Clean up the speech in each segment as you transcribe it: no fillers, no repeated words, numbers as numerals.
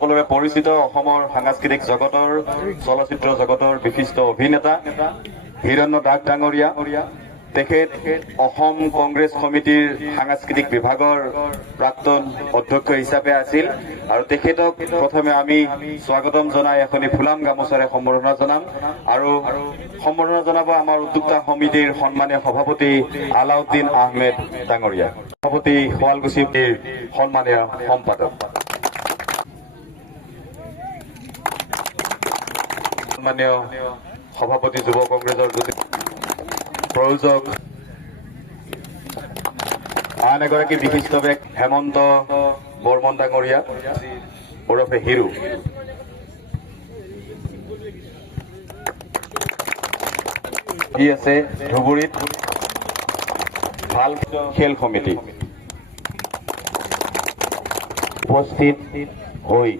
সকলোৰে পৰিচিত অসমৰ সাংস্কৃতিক জগতৰ চলচ্চিত্ৰ জগতৰ বিশিষ্ট অভিনেতা হিৰণ্য দাস ডাঙৰীয়া। তেখেত অসম কংগ্ৰেছ সমিতিৰ সাংস্কৃতিক বিভাগৰ প্ৰাক্তন অধ্যক্ষ হিচাপে আছিল আৰু তেখেতক প্ৰথমে আমি স্বাগতম জনাই এখনি ফুলাম গামোচাৰে সম্বৰ্ধনা জনাম আৰু সম্বৰ্ধনা জনাব আমাৰ উদ্যোক্তা সমিতিৰ সন্মানীয় সভাপতি আলাউদ্দিন আহমেদ ডাঙৰীয়া, সভাপতি শুৱালকুছিৰ সন্মানীয় সম্পাদক, সন্মানীয় সভাপতি যুৱ কংগ্ৰেছৰ প্ৰয়োজক আন এগৰাকী বিশিষ্ট ব্যক্তি হেমন্ত বৰ্মন ডাঙৰীয়া ওৰফে হিৰু। ই আছে ধুবুৰীত ভাল খেল সমিতি উপস্থিত হৈ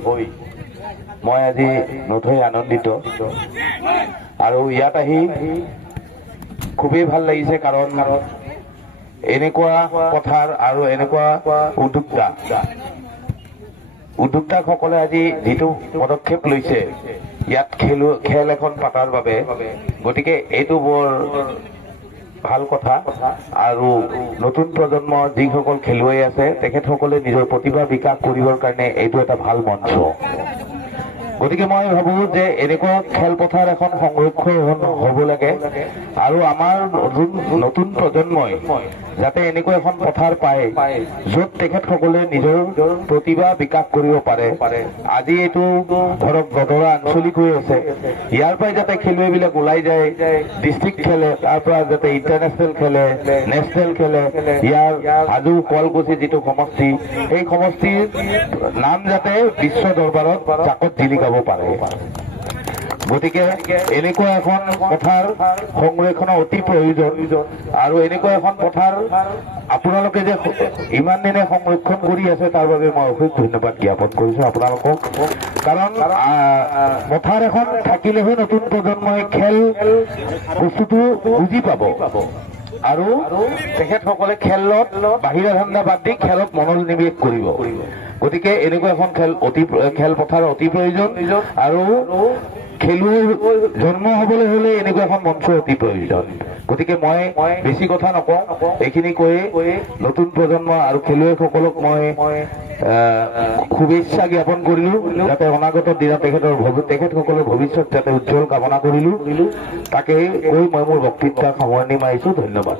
মই আজি নথৈ আনন্দিত আৰু ইয়াত আহি খুবেই ভাল লাগিছে, কাৰণ এনেকুৱা পথাৰ আৰু এনেকুৱা উদ্যোক্তাসকলে আজি যিটো পদক্ষেপ লৈছে ইয়াত খেল এখন পাতাৰ বাবে, গতিকে এইটো বৰ ভাল কথা। আৰু নতুন প্ৰজন্মৰ যিসকল খেলুৱৈ আছে তেখেতসকলে নিজৰ প্ৰতিভা বিকাশ কৰিবৰ কাৰণে এইটো এটা ভাল মঞ্চ। গতিকে মই ভাবো যে এনেকুৱা খেলপথাৰ এখন সংৰক্ষণ হ'ব লাগে আৰু আমাৰ নতুন প্ৰজন্মই যাতে এনেকুৱা এখন পথাৰ পায় য'ত তেখেতসকলে নিজৰ প্ৰতিভা বিকাশ কৰিব পাৰে। আজি এইটো ধৰক গধৰা আঞ্চলিক হৈ আছে, ইয়াৰ পৰাই যাতে খেলুৱৈবিলাক ওলাই যায়, ডিষ্ট্ৰিক্ট খেলে, তাৰ পৰা যাতে ইণ্টাৰনেশ্যনেল খেলে, নেশ্যনেল খেলে, ইয়াৰ হাজো শুৱালকুছি যিটো সমষ্টি, এই সমষ্টিৰ নাম যাতে বিশ্ব দৰবাৰত জাকত জিলিকাব পাৰে। গতিকে এনেকুৱা এখন পথাৰ সংৰক্ষণৰ অতি প্ৰয়োজন আৰু এনেকুৱা এখন পথাৰ আপোনালোকে যে ইমান দিনে সংৰক্ষণ কৰি আছে তাৰ বাবে মই অশেষ ধন্যবাদ জ্ঞাপন কৰিছো আপোনালোকক। কাৰণ পথাৰ এখন থাকিলেহে নতুন প্ৰজন্মই খেল বস্তুটো বুজি পাব আৰু তেখেতসকলে খেলত বাহিৰা ধান্দা বাদ দি খেলত মনোনিৱেশ কৰিব। গতিকে এনেকুৱা এখন খেলপথাৰ অতি প্ৰয়োজন আৰু খেলুৱৈ জন্ম হবলৈ হলে এনেকুৱা এখন মঞ্চ অতি প্ৰয়োজন। গতিকে মই বেছি কথা নকওঁ, এইখিনি কৈয়ে নতুন প্ৰজন্ম আৰু খেলুৱৈসকলক মই শুভেচ্ছা জ্ঞাপন কৰিলো, যাতে অনাগত দিনত তেখেতসকলৰ ভৱিষ্যত যাতে উজ্জ্বল কামনা কৰিলো। তাকে কৈ মই মোৰ বক্তৃতা সামৰণি মাৰিছো। ধন্যবাদ।